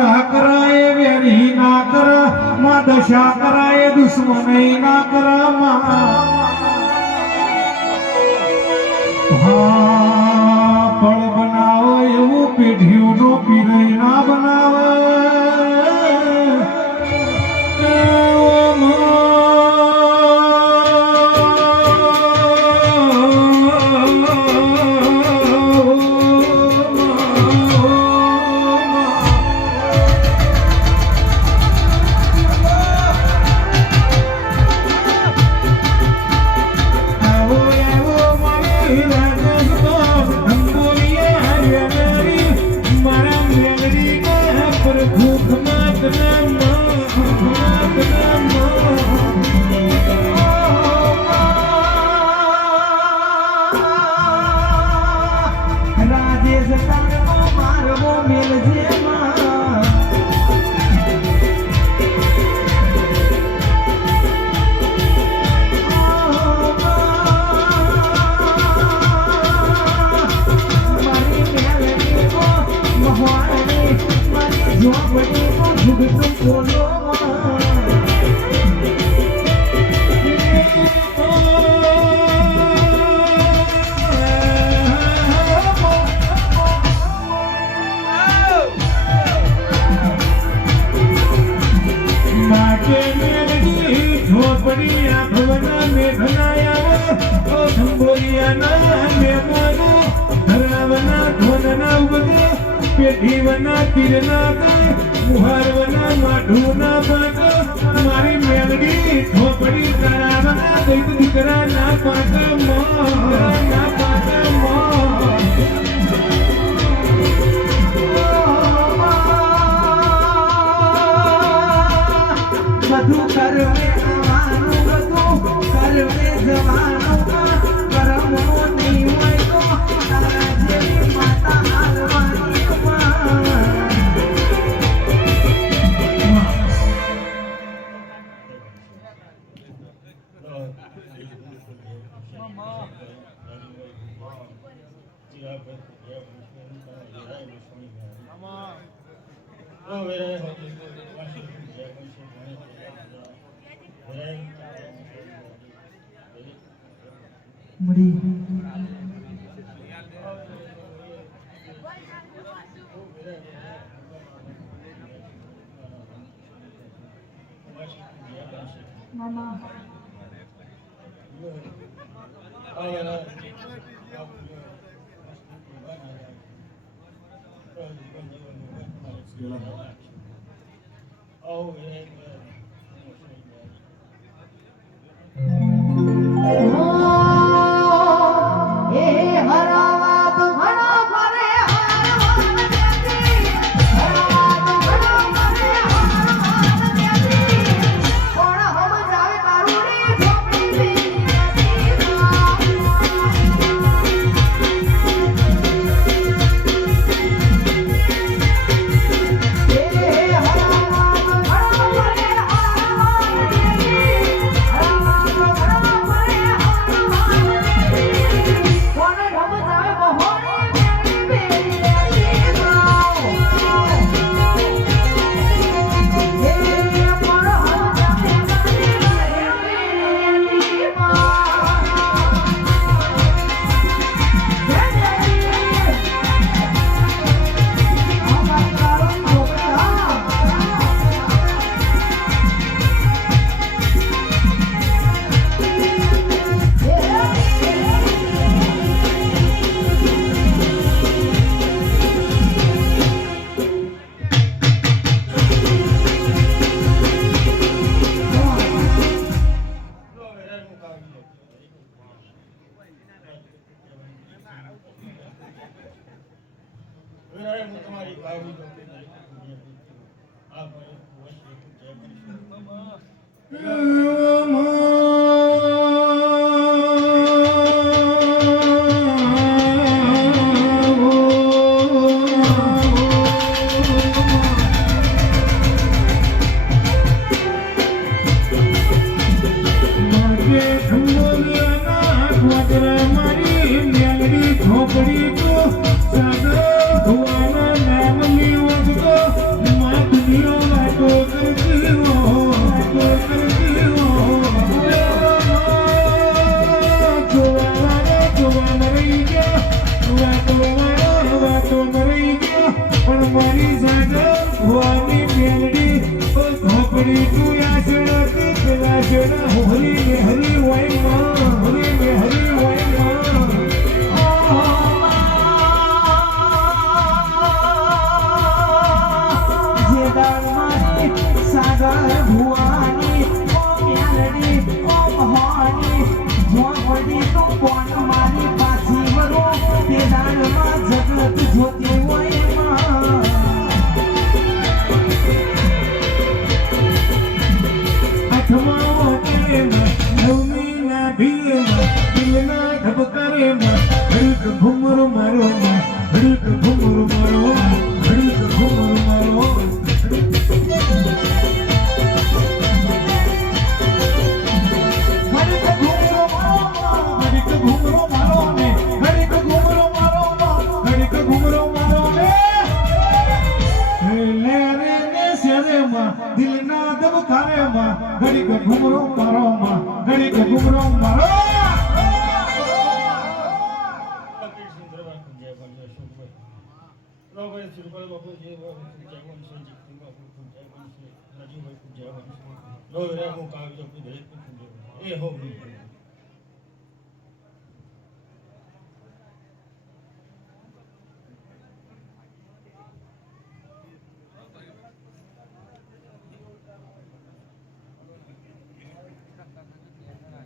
વેળા કરાય વેરી ના કર માં દશા કરાય દુશ્મની ના કર ફળ બનાવો એવું પેઢીઓનો પીરય ના બનાવે પેઢીવના તીરના મુહારવના માઢુના પાક મારી મેલડી ઠોપડી કરાવના દૈત દીકરા ના પાક ના પાક બધું કરવે આવવાનું બધું કરવે જવાનું કરમો નહીં હોય તો તારા જેવી માતા હાલવાની Mama. ઝોપડી તો સાગર ધોવાના નામની વસ્તુ પણ મારી સાથે ભવાની મેલડી ઓ ધોકડી તું આસણતી પેલા જણા હરી મે હરી હોય માં હરી મે હરી હોય માં જે દાળમાની સાગર ભુવાની ઓ મેલડી ઓ ભવાની જોગડી તો કોણ મારી પાછી વરો તે દાળમાં જગત જોતી હોય માં આઠમા ઓટેમાં નવમીના ભીલમાં દિલના ધબકારેમાં ઘડીક ઘુમરો મારો માં ઘડીક ઘુમરો મારો ઘડીક ઘુમરો મારો ઘડીક ઘુમરો મારો ને ઘડીક ઘુમરો મારો ઘડીક ઘુમરો મારો ને લે રે ને શેરેમાં દિલના ધબકારેમાં ઘડીક ઘુમરો મારો માં ઘડીક ઘુમરો મારો એ હો